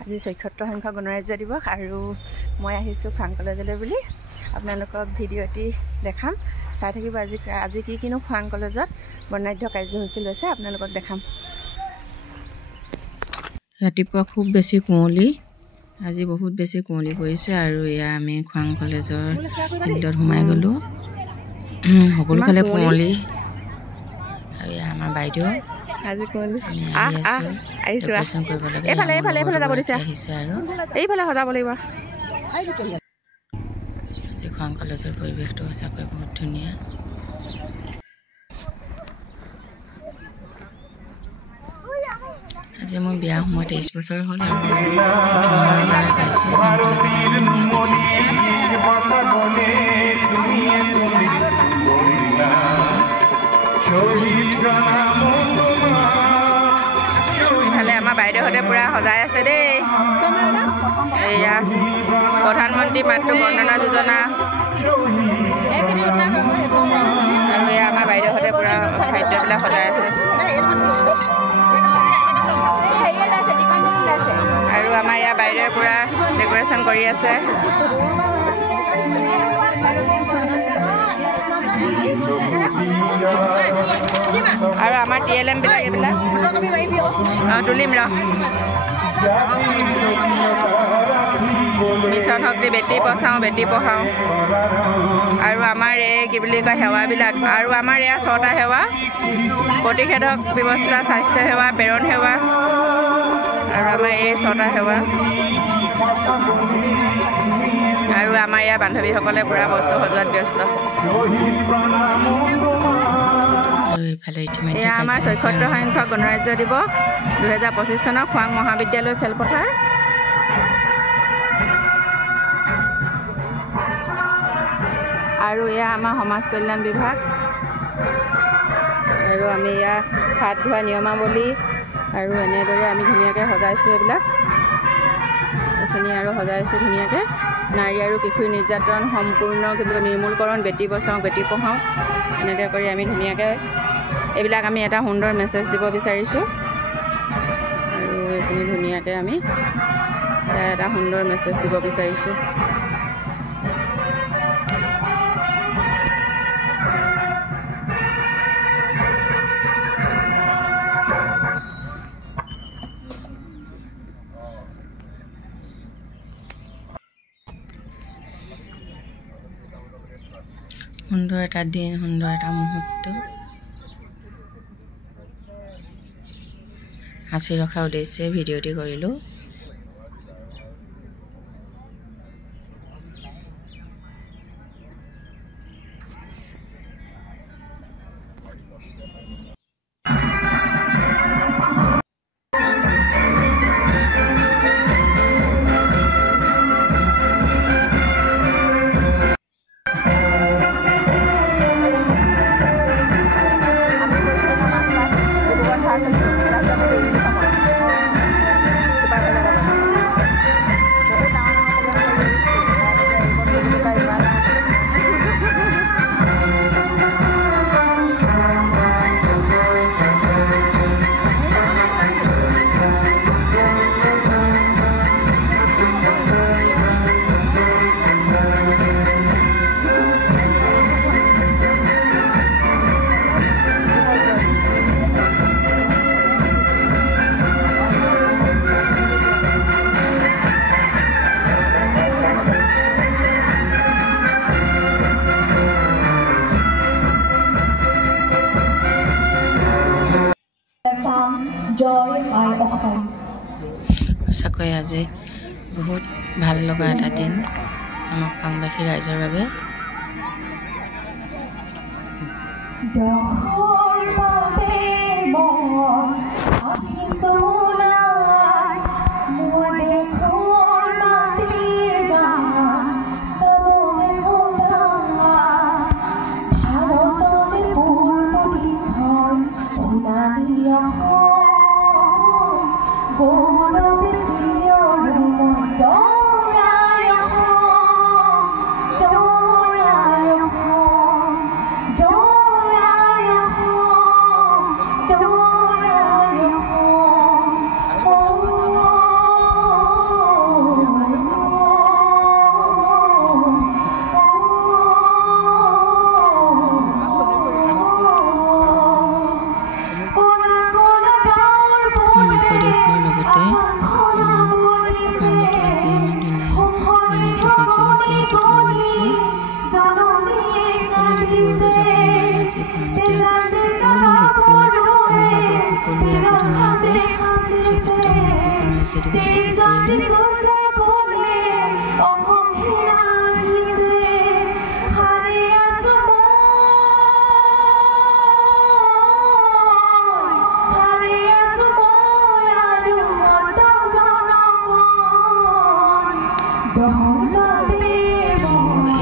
আজি ৭৪ সংখ্যক গণৰাজ্য দিৱস আৰু মই আহিছোঁ খোৱাং কলেজলৈ বুলি আপোনালোকক ভিডিঅ'টি দেখাম। চাই থাকিব আজি কি কিনো খোৱাং কলেজত বৰ্ণাঢ্য কাৰ্যসূচী লৈছে আপোনালোকক দেখাম। ৰাতিপুৱা খুব বেছি কুঁৱলী, আজি বহুত বেছি কুঁৱলী পৰিছে আৰু এয়া আমি খোৱাং কলেজৰ ফিল্ডত সোমাই গ'লোঁ। সকলোফালে কুঁৱলী আৰু এয়া আমাৰ বাইদেউ আজি কুঁৱলী আহিছোঁ কৰিব লাগে। এইফালে যাব দিছে আহিছে আৰু এইফালে সজাব লাগিব। আজি খোৱাং কলেজৰ পৰিৱেশটো সঁচাকৈ বহুত ধুনীয়া। আজি মোৰ বিয়া সময় 23 বছৰ হ'ল আৰু প্ৰথমবাৰ গাইছোঁ খোৱাং কলেজত। ইফালে আমাৰ বাইদেউহঁতে পুৰা সজাই আছে দেই। এয়া প্ৰধানমন্ত্ৰী মাতৃ বন্দনা যোজনা আৰু এয়া আমাৰ বাইদেউহঁতে পুৰা খাদ্যবিলাক সজাই আছে আৰু আমাৰ ইয়াৰ বাইদেৱে পুৰা ডেক'ৰেশ্যন কৰি আছে। আৰু আমাৰ TLM বিলাক এইবিলাক তুলিম ৰ মিছন শক্তি বেটী বচাওঁ বেটী পঢ়াওঁ আৰু আমাৰ এই কি বুলি কয় সেৱাবিলাক আৰু আমাৰ এয়া 6টা সেৱা প্ৰতিষেধক ব্যৱস্থা, স্বাস্থ্য সেৱা, প্ৰেৰণ সেৱা আৰু আমাৰ এই 6টা সেৱা আৰু আমাৰ ইয়াৰ বান্ধৱীসকলে পুৰা বস্তু সজোৱাত ব্যস্ত। এয়া আমাৰ ৭৪ সংখ্যক গণৰাজ্য দিৱস 2025 চনৰ খোৱাং মহাবিদ্যালয় খেলপথাৰ। আৰু এয়া আমাৰ সমাজ কল্যাণ বিভাগ আৰু আমি এয়া হাত ধোৱা নিয়মাৱলী আৰু এনেদৰে আমি ধুনীয়াকৈ সজাইছোঁ। এইখিনি আৰু সজাইছোঁ ধুনীয়াকৈ। নাৰী আৰু কিশোৰী নিৰ্যাতন সম্পূৰ্ণ নিৰ্মূলকৰণ, বেটী বচাওঁ বেটী পঢ়াওঁ, এনেকৈ কৰি আমি ধুনীয়াকৈ এইবিলাক আমি এটা সুন্দৰ মেছেজ দিব বিচাৰিছোঁ আৰু এইখিনি ধুনীয়াকৈ আমি এটা সুন্দৰ মেছেজ দিব বিচাৰিছোঁ। সুন্দৰ এটা দিন, সুন্দৰ এটা মুহূৰ্ত। সাঁচি ৰখা উদ্দেশ্যে ভিডিঅ'টি কৰিলোঁ। সঁচাকৈ আজি বহুত ভাল লগা এটা দিন আমাৰ খোৱাংবাসী ৰাইজৰ বাবে। খোৱাঙতো আজি ইমান ধুনীয়া নৃত্য কাৰ্য হৈছে, হাতত লোৱা হৈছে। সকলো ডিব্ৰুগড়লৈ যাব নোৱাৰে আজি খোৱাঙতে সকলো শিশু অভিভাৱক সকলোৱে আজি ধুনীয়াকৈ শ্ৰীক্ষেত্ৰ সন্মুখীন হৈছে দিৱস কৰিলে।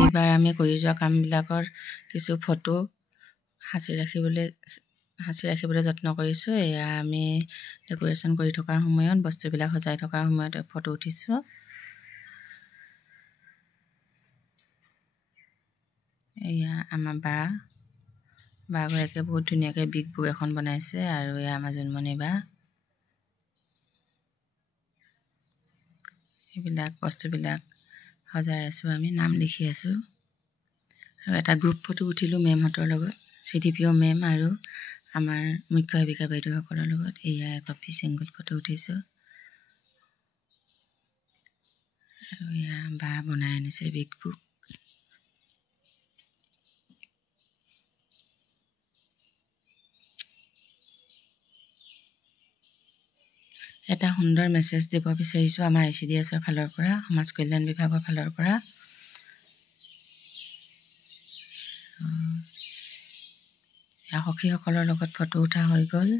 এইবাৰ আমি কৰি যোৱা কামবিলাকৰ কিছু ফটো সাঁচি ৰাখিবলৈ যত্ন কৰিছোঁ। এয়া আমি ডেক'ৰেশ্যন কৰি থকাৰ সময়ত বস্তুবিলাক সজাই থকাৰ সময়ত ফটো উঠিছোঁ। এয়া আমাৰ বাগৰাকীয়ে বহুত ধুনীয়াকৈ বিগ বুক এখন বনাইছে আৰু এয়া আমাৰ জোনমণি বা। এইবিলাক বস্তুবিলাক সজাই আছোঁ, আমি নাম লিখি আছোঁ। আৰু এটা গ্ৰুপ ফটো উঠিলোঁ মেমহঁতৰ লগত, CDPO মেম আৰু আমাৰ মুখ্য সেৱিকা বাইদেউসকলৰ লগত। এয়া কপি চিংগল ফটো উঠিছোঁ আৰু এয়া বা বনাই আনিছে বিগ বুক। এটা সুন্দৰ মেছেজ দিব বিচাৰিছোঁ আমাৰ ICDSৰ ফালৰ পৰা, সমাজ কল্যাণ বিভাগৰ ফালৰ পৰা। সখীসকলৰ লগত ফটো উঠা হৈ গ'ল।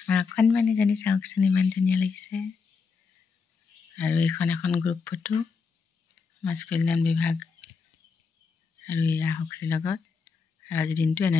আমাৰ অকণমানিজনী চাওকচোন ইমান ধুনীয়া লাগিছে। আৰু এখন গ্ৰুপ ফটো সমাজ কল্যাণ বিভাগ আৰু এয়া সখীৰ লগত। আৰু আজি দিনটো এনে